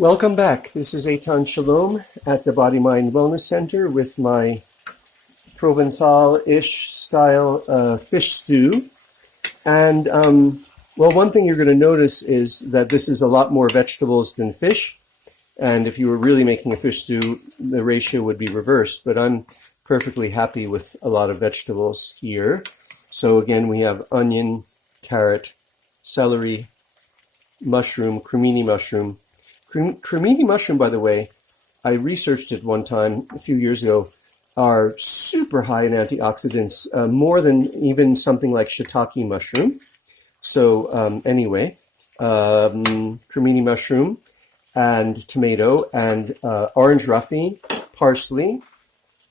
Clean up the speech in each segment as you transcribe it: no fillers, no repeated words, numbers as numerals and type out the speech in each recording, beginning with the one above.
Welcome back. This is Eitan Shalom at the Body Mind Wellness Center with my Provençal-ish style fish stew. And, well, one thing you're going to notice is that this is a lot more vegetables than fish. And if you were really making a fish stew, the ratio would be reversed. But I'm perfectly happy with a lot of vegetables here. So again, we have onion, carrot, celery, mushroom, Crimini mushroom. Crimini mushroom, by the way, I researched it one time a few years ago, are super high in antioxidants, more than even something like Shitake mushroom. So anyway, Crimini mushroom and tomato and orange ruffy, parsley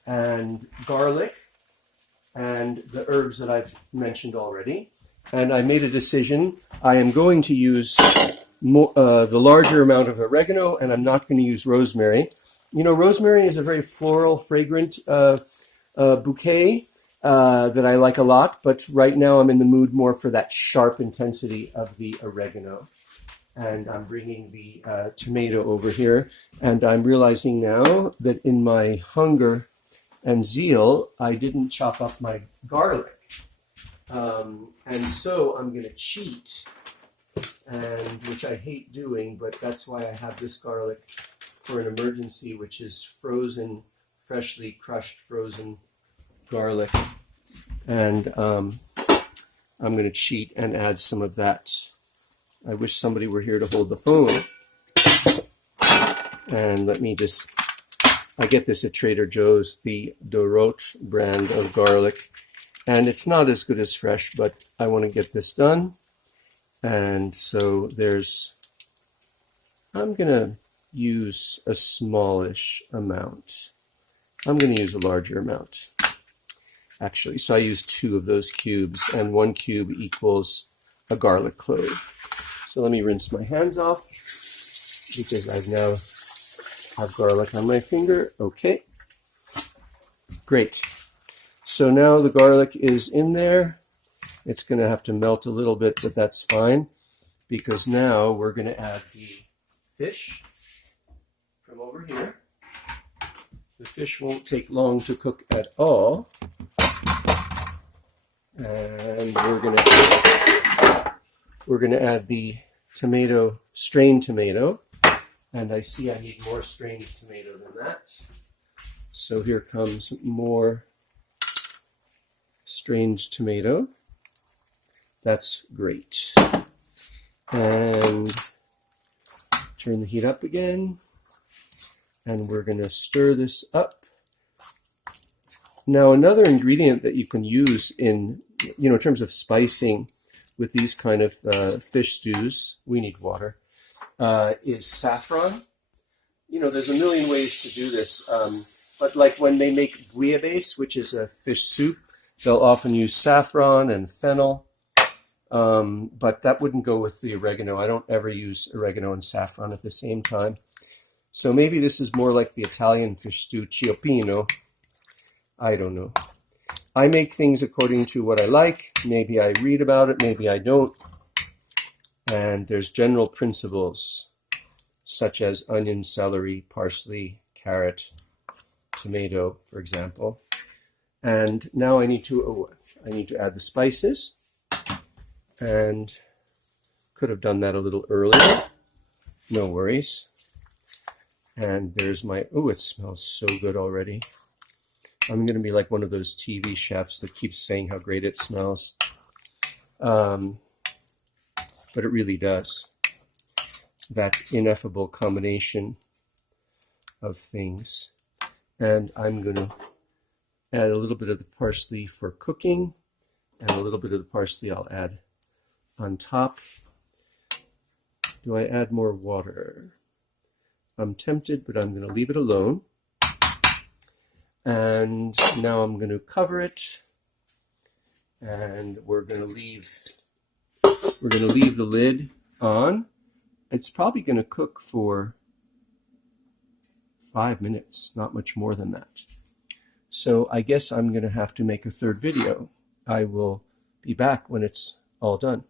and garlic and the herbs that I've mentioned already. And I made a decision. I am going to use the larger amount of oregano, and I'm not going to use rosemary. You know, rosemary is a very floral, fragrant bouquet that I like a lot, but right now I'm in the mood more for that sharp intensity of the oregano. And I'm bringing the tomato over here, and I'm realizing now that in my hunger and zeal, I didn't chop up my garlic. And so I'm going to cheat, and which I hate doing, but that's why I have this garlic for an emergency, which is frozen, freshly crushed frozen garlic. And I'm going to cheat and add some of that. I wish somebody were here to hold the phone. And let me just, I get this at Trader Joe's, the Dorot brand of garlic. And it's not as good as fresh, but I want to get this done. And so I'm going to use a smallish amount. I'm going to use a larger amount, actually. So I use 2 of those cubes, and 1 cube equals a garlic clove. So let me rinse my hands off, because I now have garlic on my finger. Okay, great. So now the garlic is in there. It's going to have to melt a little bit, but that's fine, because now we're going to add the fish from over here. The fish won't take long to cook at all. And we're going to add the tomato, strained tomato. And I see I need more strained tomato than that. So here comes more strained tomato. That's great. And turn the heat up again. And we're going to stir this up. Now, another ingredient that you can use in terms of spicing with these kind of fish stews, we need water, is saffron. You know, there's a million ways to do this. But like when they make bouillabaisse, which is a fish soup, they'll often use saffron and fennel. But that wouldn't go with the oregano. I don't ever use oregano and saffron at the same time. So maybe this is more like the Italian fish stew, cioppino. I don't know. I make things according to what I like. Maybe I read about it, maybe I don't. And there's general principles, such as onion, celery, parsley, carrot, tomato, for example. And now I need to add the spices. And could have done that a little earlier. No worries. And there's my, it smells so good already. I'm going to be like one of those TV chefs that keeps saying how great it smells. But it really does. That ineffable combination of things. And I'm going to add a little bit of the parsley for cooking. And a little bit of the parsley I'll add on top. Do I add more water? I'm tempted, but I'm going to leave it alone. And now I'm going to cover it, and we're going to leave the lid on. It's probably going to cook for 5 minutes, not much more than that. So I guess I'm going to have to make a third video. I will be back when it's all done.